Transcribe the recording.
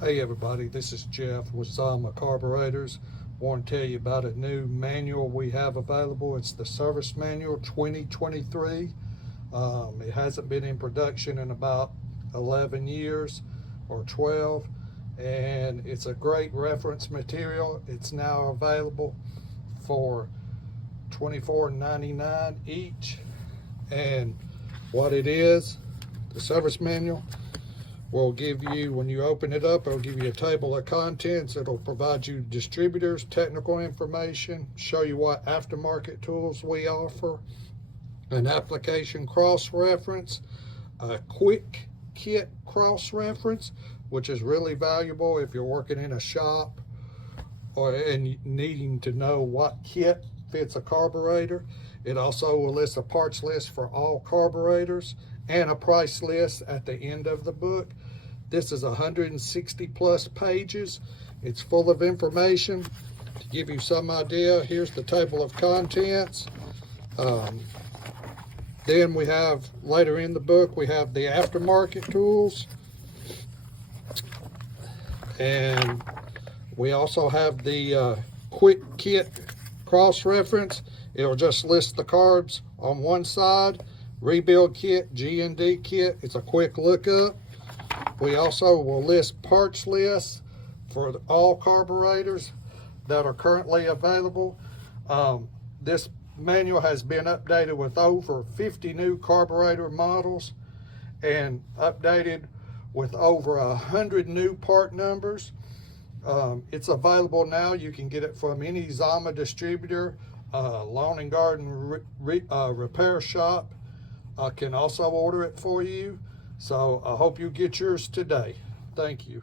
Hey everybody, this is Jeff with Zama carburetors. Want to tell you about a new manual we have available. It's the service manual 2023. It hasn't been in production in about 11 years or 12, and it's a great reference material. It's now available for $24.99 each. And what it is, the service manual will give you, when you open it up, it'll give you a table of contents. It'll provide you distributors, technical information, show you what aftermarket tools we offer, an application cross-reference, a quick kit cross-reference, which is really valuable if you're working in a shop and needing to know what kit fits a carburetor. It also will list a parts list for all carburetors and a price list at the end of the book. This is 160 plus pages. It's full of information. To give you some idea, here's the table of contents. Then we have, later in the book, we have the aftermarket tools. And we also have the quick kit cross-reference. It'll just list the carbs on one side. Rebuild kit, G&D kit, it's a quick lookup. We also will list parts lists for all carburetors that are currently available. This manual has been updated with over 50 new carburetor models and updated with over 100 new part numbers. It's available now. You can get it from any Zama distributor, lawn and garden repair shop. I can also order it for you. So I hope you get yours today. Thank you.